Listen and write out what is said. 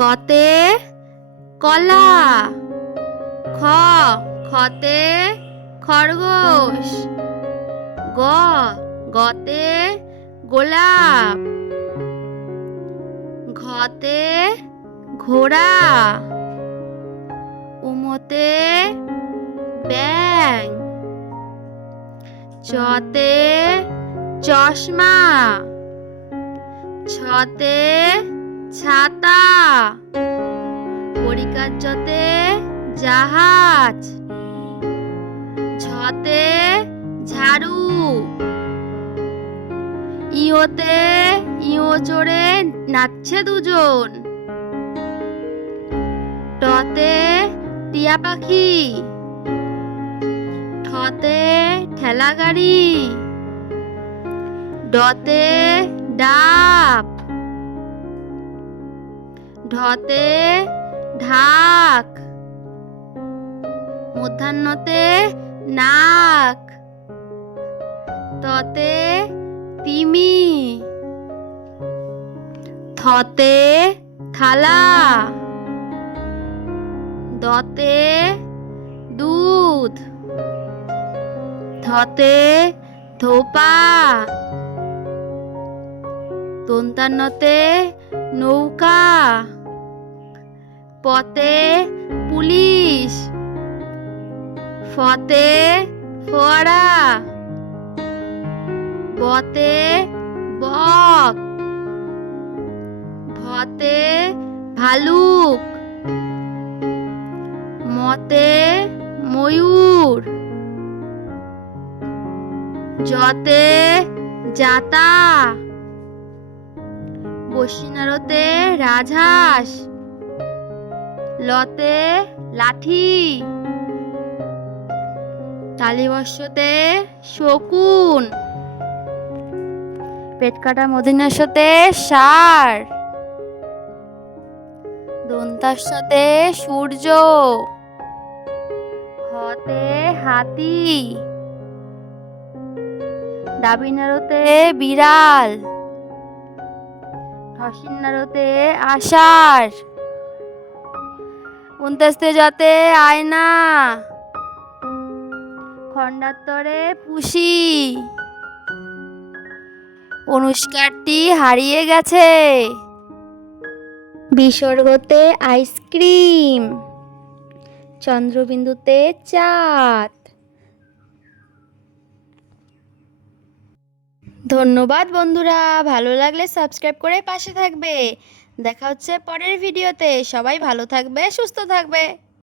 কতে কলা, খ খতে খরগোশ, গ গতে গোলাপ, ঘতে ঘোড়া, উমতে ব্যাঙ, চতে চশমা, ছতে ছাতা, পরিকার্যতে জাহাজ, ঝতে ঝাড়ু, ইয়োতে ইয়ো চড়ে নাচছে দুজন, টতে টিয়া পাখি, ঠতে ঠেলা গাড়ি, ডতে ডাব, ঢতে ঢাক, মূর্ধন্যতে নাক, ততে তিমি, থতে থালা, দতে দুধ, ধতে ধোপা, দন্তান্নতে নৌকা, পতে পুলিশ, ফতে ফোয়ারা, বতে বক, ভতে ভালুক, মতে ময়ূর, জতে জাতা, বসিনারতে রাজহাঁস, লতে লাঠি, তালিবস্যতে শকুন, পেটকাটা মূর্ধন্যতে ষাঁড়, দন্তাস্যতে সূর্য, হতে হাতি, ডাবিনারতে বিড়াল, ঠসিন্নারতে আষাঢ়, উনতাস্তে যতে আয়না, খণ্ডাত্তরে পুষি, অনুষ্কারটি হারিয়ে গেছে, বিসর্গতে আইসক্রিম, চন্দ্রবিন্দুতে চাঁদ। ধন্যবাদ বন্ধুরা, ভালো লাগলে সাবস্ক্রাইব করে পাশে থাকবে। দেখা হচ্ছে পরের ভিডিওতে। সবাই ভালো থাকবে, সুস্থ থাকবে।